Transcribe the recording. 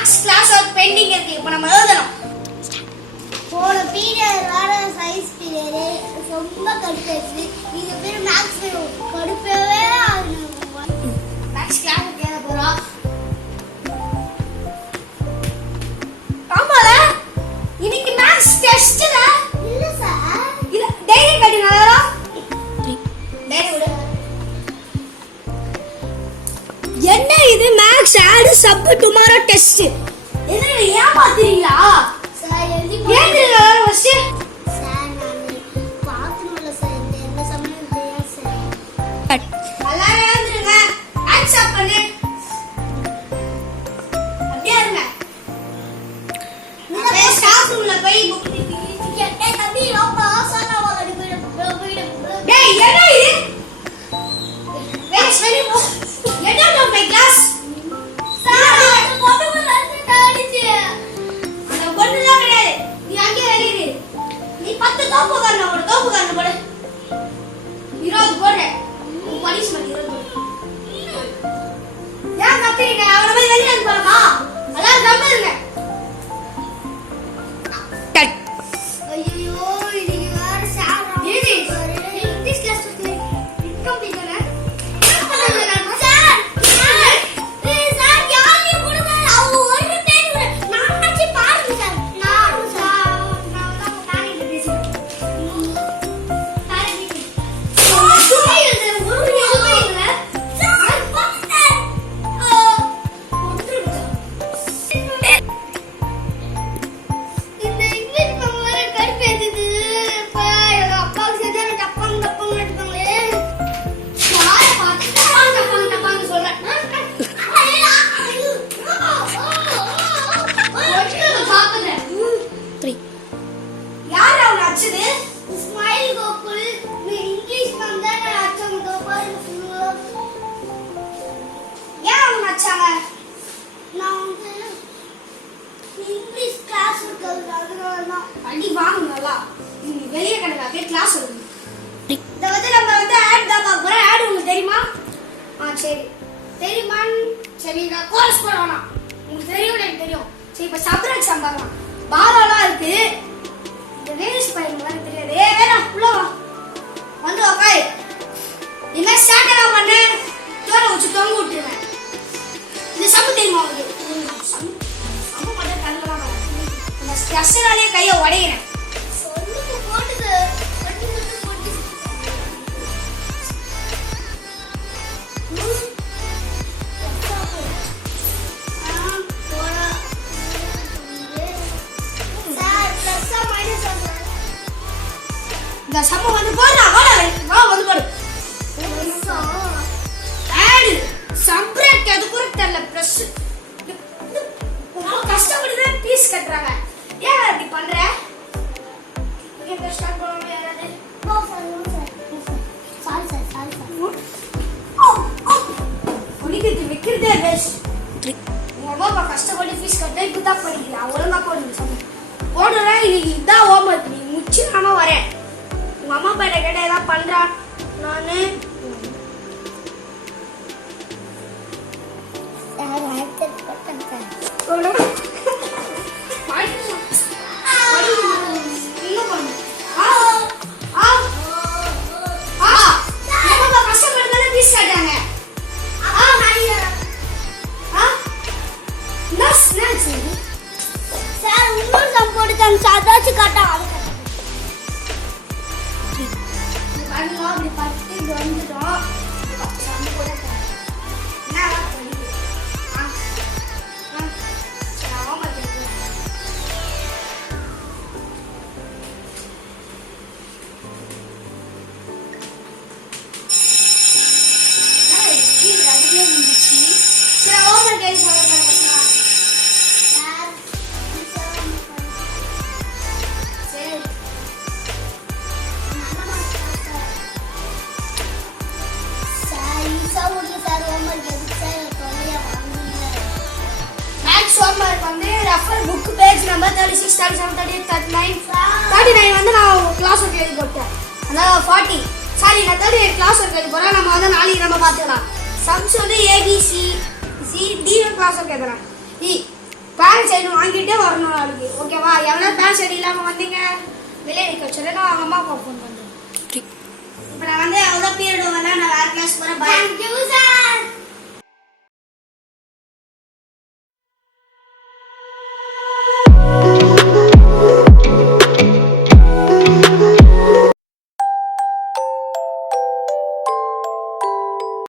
Maths class work pending இருக்கு. இப்போ நம்ம எழுதணும். போன பீரியட் வர சயின்ஸ் பீரியட் ரொம்ப கடுப்பாச்சு. இது பேர் மேக்ஸ் கடுப்பவே ஆகணும். மேக்ஸ் கிளாஸ் கேட்க போறோம். ஆமால இன்னைக்கு மேக்ஸ் டெஸ்ட்ல இல்ல சார். இல்ல டைரி கட்டுங்களா? டைரி விடு. என்ன இது maths add sub tomorrow test. என்ன ஏமாத்துறீங்களா? சார் எழுதி ஏந்திரங்க ஃபர்ஸ்ட். சார் நான் பாத்ரூம்ல சார் என்ன சமயம் தெரியாது சார். எல்லாரும் ஏந்திரங்க. ஆன்சர் பண்ணு. அப்படியே இருங்க. நீங்க ஸ்டாஃப் ரூம்ல போய் புக் ஏய் தம்பி ரொம்ப ஆசையா போயிடு. டேய் என்ன இது? வேஸ் வெளிய போ. Get out of my class. Sir போட்டு அடிச்சு. அந்த பொண்ணுலாம் கிடையாது. நீ அங்கே வெளிய இரு. நீ 10 தோப்பு காரணம் போடு. 20 போடு. உன் பனிஷ்மென்ட் 20 போடு. ஏன் கத்துறீங்க? அவன போய் வெளிய வந்து பாருமா. எல்லாரும் கம்மா இருங்க. ஐயோ இது வேற சார் ஏடி இங்கிலீஷ் கிளாஸ் வந்து இன்கம்ப்ளீட் தானே? அடி வாங்க நல்லா. நீ வெளிய கடங்க கிளாஸ் வருது. இந்த நம்ம ஆட் தான் பார்க்க போறோம். ஆட் உங்களுக்கு தெரியுமா? சரி தெரியுமா? சரி நான் கோர்ஸ் போறோம். உங்களுக்கு தெரியும் எனக்கு தெரியும். சரி இப்ப சப்ர எக்ஸாம் பார்க்கலாம். பாலாலாம் இருக்கு. இந்த வேஸ்ட் பையன் மாதிரி தெரியாது. வேணா உள்ள வா. வந்து உட்காரு. என்ன ஸ்டார்ட் பண்ணு. தோற வச்சு தொங்க விட்டுருவேன். இந்த சப்பு தெரியுமா உங்களுக்கு? சப்பு மட்டும் கண்ணுலாம் வராது. இந்த ஸ்ட்ரெஸ்ஸாலே கையை உடையிறேன். சொல்லுங்க போடுது. இந்த சப்பு வந்து போடுறா. வா வந்து போடு. ஆடு சப்ரேட் அது கூட தெரியல. பிரஸ் கஷ்டப்பட்டு தான் பீஸ் கட்டுறாங்க. ஏன் அப்படி பண்ற? இங்க ஸ்டார்ட் பண்ணவே யாராவது குடிக்கிறது வைக்கிறதே வேஸ்ட். உங்க அம்மா கஷ்டப்பட்டு ஃபீஸ் கட்ட இப்பதான் படிக்கிறா. ஒழுங்கா போடுங்க. போடுறேன் இன்னைக்கு இதான் ஹோம்ஒர்க். நீ முடிச்சிடாம வரேன். உங்க அம்மா அப்பா கிட்ட ஏதாவது பண்றா? நானு சாதாச்சு காட்டா அப்படி பட்டு வந்துட்டோம். ரெஃபர் புக் பேஜ் நம்பர் 36 37 38 39 வந்து நான் கிளாஸ் ஒர்க் எழுதி போட்டேன். அதாவது 40 சாரி நான் 38 கிளாஸ் ஒர்க் எழுதி போறேன். நம்ம வந்து நாளைக்கு நம்ம பார்த்துக்கலாம். சம்ஸ் வந்து ABC C D class work எழுதுறேன். பேரண்ட்ஸ் ஐடி வாங்கிட்டே வரணும் நாளைக்கு ஓகேவா எவ்வளோ பேரண்ட்ஸ் ஐடி இல்லாமல் வந்தீங்க வெளியே நிற்க வச்சுட்டு நான் அவங்க அம்மா அப்பா ஃபோன் பண்ணுறேன் இப்போ நான் வந்து எவ்வளோ பீரியட் வரல நான் வேறு கிளாஸ் போகிறேன் Thank you, sir.